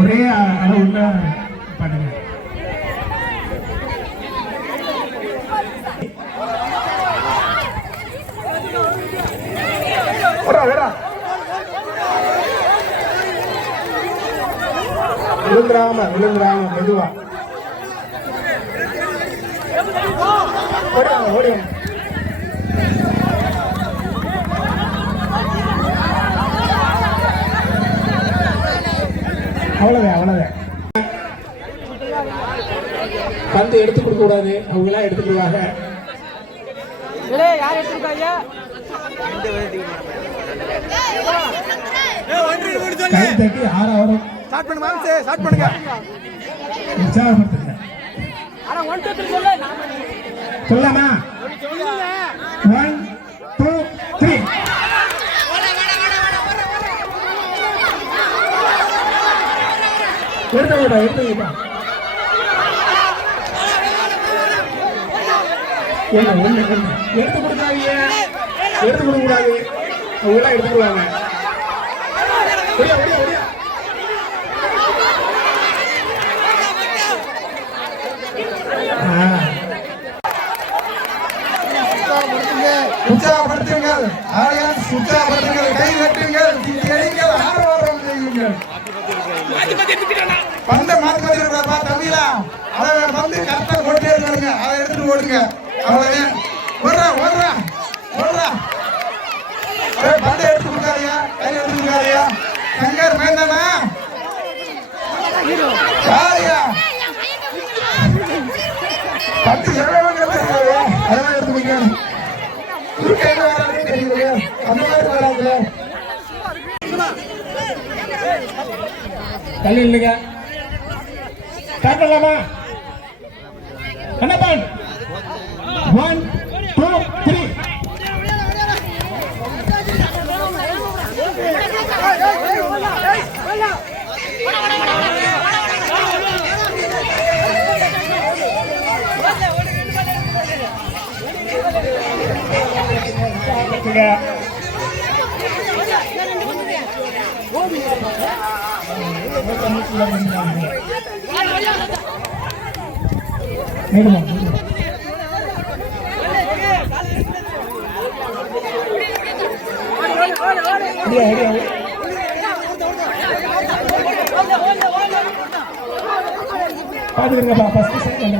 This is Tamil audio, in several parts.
ஒரே அளவுள்ள பாட்டுங்க. விழுந்துராம மெதுவா ஓடி அவ்வளவுதான். பந்து எடுத்து கொடுக்க கூடாது, அவங்க எல்லாம் எடுத்துக்கிடுவாங்க. கை தட்டி 6 ஓவர் ஸ்டார்ட் பண்ணுங்க. உற்சாகப்படுத்துங்க. சொல்லலாமா? 1 2 3 எடுத்துக்கிட்டா எடுத்து கொடுக்காதீங்க, எடுத்து கொடுக்க கூடாது, அவங்க எல்லாம் எடுத்துக்குவாங்க. உற்சாகப்படுத்துங்கள், உற்சாகப்படுத்துங்கள், கை தட்டுங்கள், ஆரவாரம் செய்யுங்கள். பந்தை மாற்றி வச்சிருக்கா தம்பிலா, அதை வந்து கரெக்டா ஓட்டே இருக்காங்க, அதை எடுத்துட்டு ஓடுங்க. அவ்வளவுதான். ஓடுறா பந்தை எடுத்து கொடுக்காதியா, கை எடுத்து கொடுக்காதியா. சங்கர் மேந்தானா யாரியா பத்து அதெல்லாம் எடுத்து கொடுங்க. தெரியல அந்த மாதிரி வராது. தள்ளி இல்லைங்க, ஸ்டார்ட் பண்ணலாமா? கண்ணப்பா 1 2 3 பாத்துக்கிறீங்கப்பா. ஃபர்ஸ்ட் செகண்ட்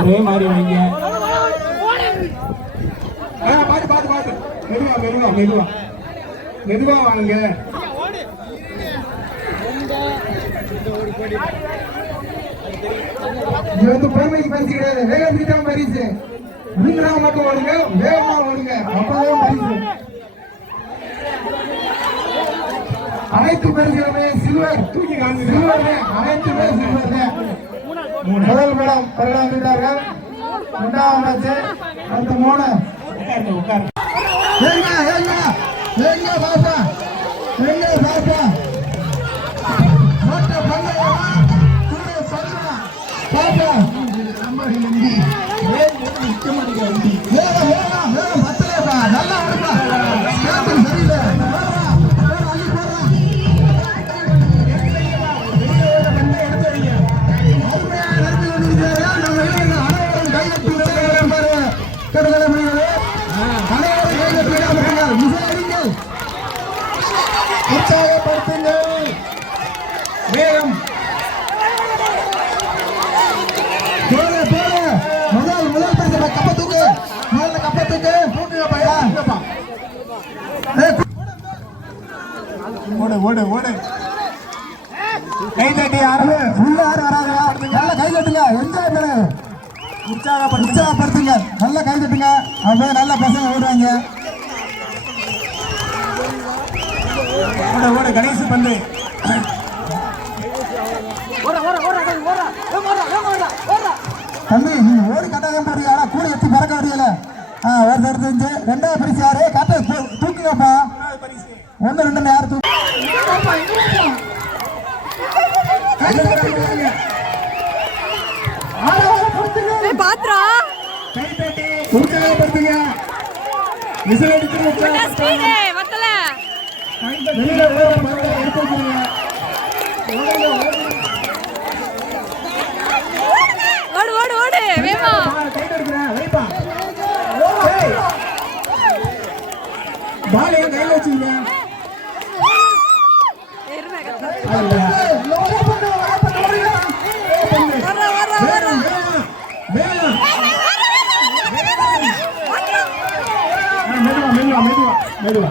ஒரே மாதிரி வைங்க. பாத்து மெதுவா வாங்க. இது வந்து பொறுமைக்கு பரிசு கிடையாது, வேகத்துக்கு தான் பரிசு. நீங்களாக மட்டும் ஓடுங்க, வேகமா ஓடுங்க, அப்பதான் பரிசு. அனைத்து பரிசுகளுமே சில்வர், தூக்கி காமிங்க. அனைத்து பேர் சில்வர் தான். முதல் மேடம் பரிணாமிட்டார்கள். 2ஆம் மேட்ச் அடுத்த 3 உட்காரு. எங்க பாப்பா மொத்த பந்தயமா பாப்பா நல்லா வருப்பா. சரியில்லை உற்சாகப்படுத்துங்கள். வேகம் முதல் பரிசு கப்பத்துக்கு ஓடு கை தட்டி உள்ள யாரும் வராது. நல்லா கை தட்டுங்க, என்ஜாய் பண்ணு, உற்சாகப்படுத்துங்க. நல்லா கை தட்டுங்க, அப்படியே நல்ல பசங்க ஓடுவாங்க. ஓடு கணேசு பந்து. தம்பி நீங்க ஓடி கட்டாயம் போறீங்க, ஆனா கூட எத்தி பறக்க முடியல. ஒரு தெரிஞ்சு 2ஆவது பரிசு யாரு கட்ட தூக்குங்கப்பா. 1 2 யாரு தூக்கு. ஆரவாரம் கொடுத்துங்க. உற்சாகப்படுத்துங்க. விசில் அடிச்சு உற்சாகப்படுத்துங்க. வெளியில போற பந்தய எடுத்து வச்சிருங்க. ஓடு ஓடு ஓடு வேமா கைட் எடுக்கிறேன். வைப்பா. ஏய். பால் ஏன் கையில வச்சிருக்க? மெதுவா மெதுவா மெதுவா மெதுவா